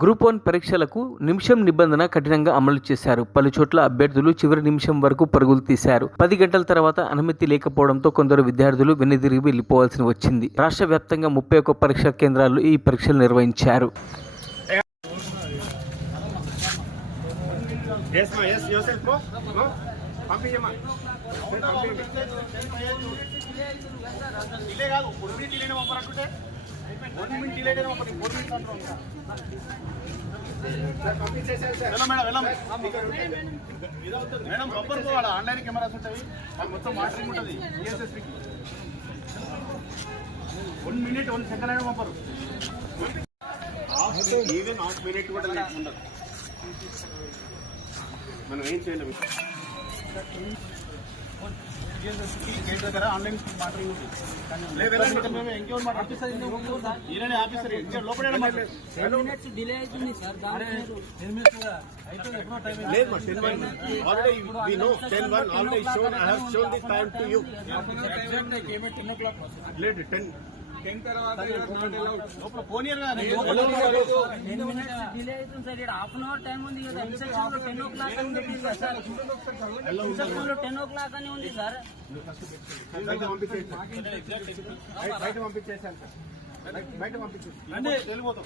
Group 1 పరీక్షలకు నిమిషం నిబంధన కఠినంగా అమలు చేశారు. పలు చోట్ల అభ్యర్థులు చివరి నిమిషం వరకు పరుగులు తీశారు. 10 గంటల తర్వాత అనుమతి లేకపోవడంతో కొందరు విద్యార్థులు వెనుదిరిగి వెళ్లిపోవాల్సి వచ్చింది. రాష్ట్ర వ్యాప్తంగా 31 పరీక్షా కేంద్రాల్లో ఈ పరీక్షలు నిర్వహించారు. మేడం రబ్బర్ పోవాలా ఆన్లైన్ కెమెరాస్ ఉంటాయి మొత్తం మానిటరింగ్ ఉంటుంది ఈఎస్ఎస్పీకి 1 minute 1 second అయినా పంపరు ఈవెన్ హాఫ్ మినిట్ కూడా లేకుండా మనం ఏం చేయలేము గేట్ దగ్గర ఆన్లైన్ మానిటరింగ్ ఉంటుంది ఇంకెవరు మాట్లాడుతుంది ఆఫీసర్ లోపల డిలే అవుతుంది sir. already we know 10:01 already shown. I have shown the time to you. Late 10 తర్వాత లోపల పోనీయర్ గా 10 minutes డిలే అవుతుంది సార్. ఇక్కడ హాఫ్ అన్ అవర్ టైం ఉంది కదా. ఇన్స్ట్రక్షన్ లో 10 o'clock అని పెట్టింది కదా సార్. ఇన్స్ట్రక్షన్ లో 10 o'clock అని ఉంది సార్. బయట పంపించేసాను సార్. బయట పంపించేసి వెళ్ళిపోతాం.